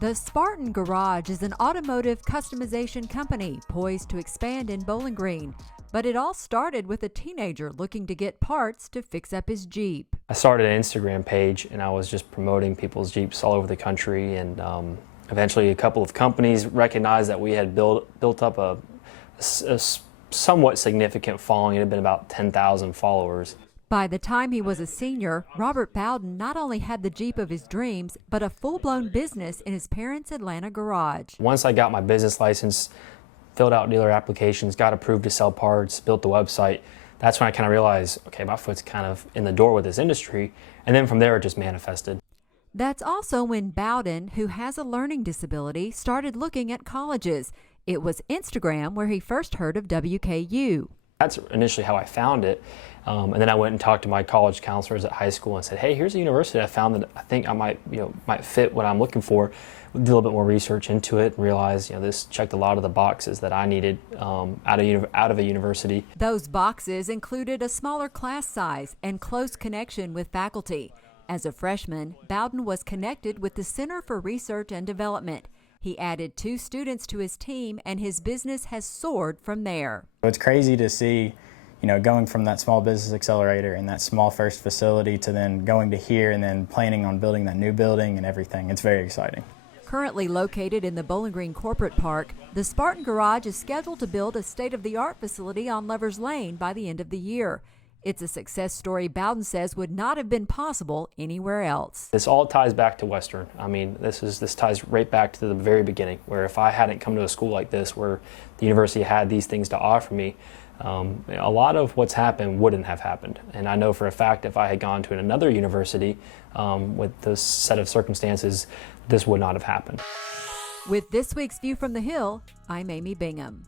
The Spartan Garage is an automotive customization company poised to expand in Bowling Green, but it all started with a teenager looking to get parts to fix up his Jeep. I started an Instagram page and I was just promoting people's Jeeps all over the country, and eventually a couple of companies recognized that we had built up a somewhat significant following. It had been about 10,000 followers. By the time he was a senior, Robert Bowden not only had the Jeep of his dreams, but a full-blown business in his parents' Atlanta garage. Once I got my business license, filled out dealer applications, got approved to sell parts, built the website, that's when I kind of realized, okay, my foot's kind of in the door with this industry. And then from there, it just manifested. That's also when Bowden, who has a learning disability, started looking at colleges. It was Instagram where he first heard of WKU. That's initially how I found it. And then I went and talked to my college counselors at high school and said, hey, here's a university I found that I think I might fit what I'm looking for. Did a little bit more research into it and realized, this checked a lot of the boxes that I needed out of a university. Those boxes included a smaller class size and close connection with faculty. As a freshman, Bowden was connected with the Center for Research and Development. He added 2 students to his team, and his business has soared from there. It's crazy to see, going from that small business accelerator and that small first facility to then going to here and then planning on building that new building and everything. It's very exciting. Currently located in the Bowling Green Corporate Park, the Spartan Garage is scheduled to build a state-of-the-art facility on Lovers Lane by the end of the year. It's a success story Bowden says would not have been possible anywhere else. This all ties back to Western. I mean, this ties right back to the very beginning, where if I hadn't come to a school like this, where the university had these things to offer me, a lot of what's happened wouldn't have happened. And I know for a fact if I had gone to another university with this set of circumstances, this would not have happened. With this week's View from the Hill, I'm Amy Bingham.